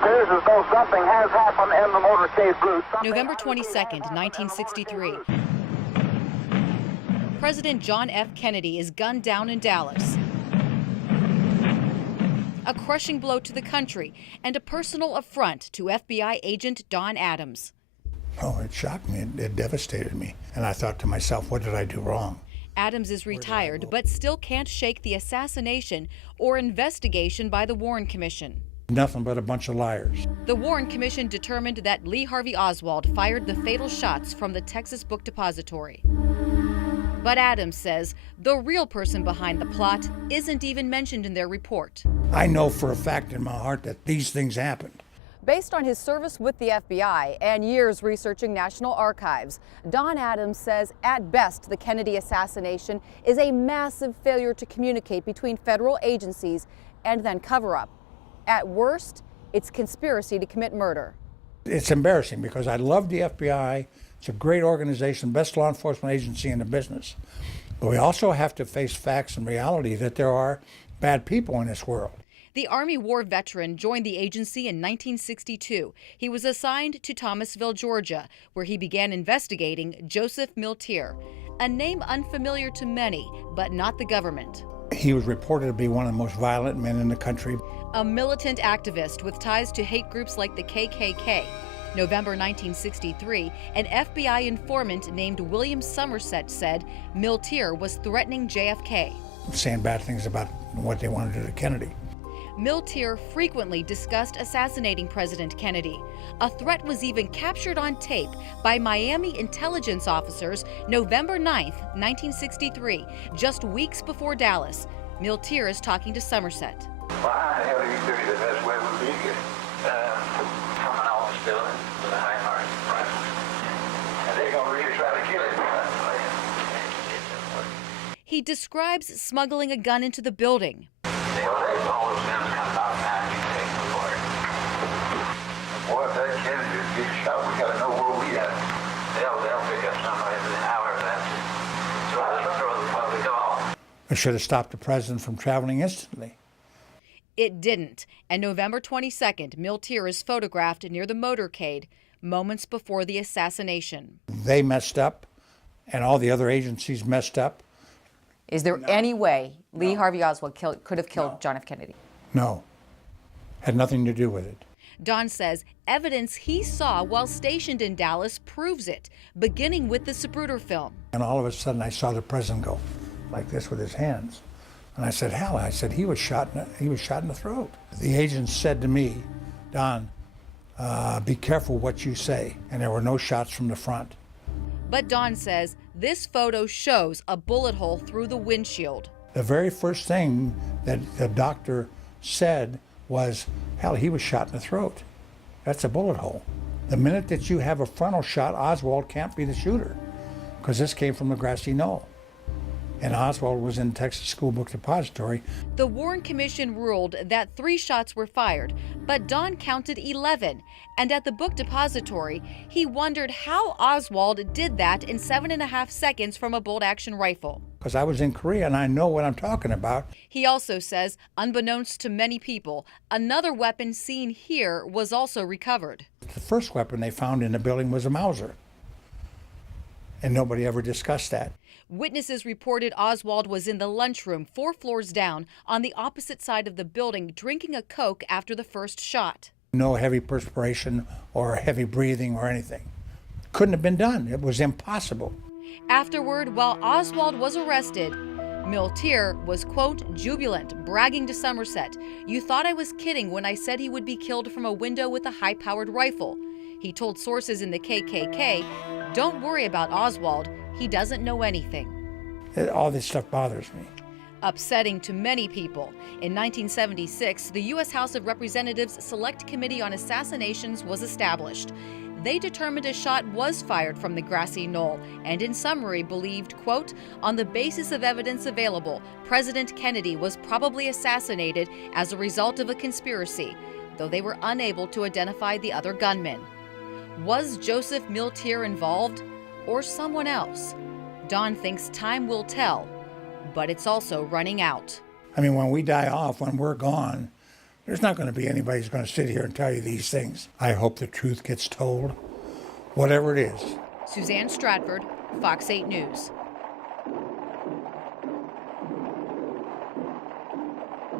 appears as though something has happened in the motorcade booth. November 22nd, 1963. President John F. Kennedy is gunned down in Dallas. A crushing blow to the country and a personal affront to FBI agent Don Adams. Oh, it shocked me. It devastated me. And I thought to myself, what did I do wrong? Adams is retired, but still can't shake the assassination or investigation by the Warren Commission. Nothing but a bunch of liars. The Warren Commission determined that Lee Harvey Oswald fired the fatal shots from the Texas Book Depository. But Adams says the real person behind the plot isn't even mentioned in their report. I know for a fact in my heart that these things happened. Based on his service with the FBI and years researching National Archives, Don Adams says at best the Kennedy assassination is a massive failure to communicate between federal agencies and then cover up. At worst, it's conspiracy to commit murder. It's embarrassing because I love the FBI. It's a great organization, best law enforcement agency in the business. But we also have to face facts and reality that there are bad people in this world. The Army War veteran joined the agency in 1962. He was assigned to Thomasville, Georgia, where he began investigating Joseph Milter, a name unfamiliar to many, but not the government. He was reported to be one of the most violent men in the country. A militant activist with ties to hate groups like the KKK. November 1963, an FBI informant named William Somerset said Milter was threatening JFK. Saying bad things about what they wanted to do to Kennedy. Milter frequently discussed assassinating President Kennedy. A threat was even captured on tape by Miami intelligence officers November 9th, 1963, just weeks before Dallas. Milter is talking to Somerset. Well, how the hell do you figure the best way would be to get from an office building with a high-margin rifle? And they're going to really try to kill him. He describes smuggling a gun into the building. All those guns come out now, you take the Lord. Boy, if that Kennedy gets shot, we got to know where we at. They'll pick up somebody within hours after. Throw the public off. It should have stopped the president from traveling instantly. It didn't, and November 22nd, Milter is photographed near the motorcade moments before the assassination. They messed up, and all the other agencies messed up. Is there any way Lee Harvey Oswald could have killed John F. Kennedy? No. Had nothing to do with it. Don says evidence he saw while stationed in Dallas proves it, beginning with the Zapruder film. And all of a sudden I saw the president go like this with his hands. And I said, hell, I said, he was shot in the throat. The agent said to me, Don, be careful what you say. And there were no shots from the front. But Don says this photo shows a bullet hole through the windshield. The very first thing that the doctor said was, hell, he was shot in the throat. That's a bullet hole. The minute that you have a frontal shot, Oswald can't be the shooter because this came from the grassy knoll. And Oswald was in Texas School Book Depository. The Warren Commission ruled that 3 shots were fired, but Don counted 11. And at the book depository, he wondered how Oswald did that in 7.5 seconds from a bolt-action rifle. Because I was in Korea and I know what I'm talking about. He also says, unbeknownst to many people, another weapon seen here was also recovered. The first weapon they found in the building was a Mauser. And nobody ever discussed that. Witnesses reported Oswald was in the lunchroom 4 floors down on the opposite side of the building drinking a Coke after the first shot. No heavy perspiration or heavy breathing or anything. Couldn't have been done. It was impossible. Afterward, while Oswald was arrested, Milter was, quote, jubilant, bragging to Somerset, "You thought I was kidding when I said he would be killed from a window with a high-powered rifle." He told sources in the KKK, "Don't worry about Oswald. He doesn't know anything." All this stuff bothers me. Upsetting to many people. In 1976, the U.S. House of Representatives Select Committee on Assassinations was established. They determined a shot was fired from the grassy knoll and in summary believed, quote, on the basis of evidence available, President Kennedy was probably assassinated as a result of a conspiracy, though they were unable to identify the other gunmen. Was Joseph Milter involved or someone else? Don thinks time will tell, but it's also running out. I mean, when we die off, when we're gone, There's not going to be anybody who's going to sit here and tell you these things. I hope the truth gets told, whatever it is. Suzanne Stratford, Fox 8 News.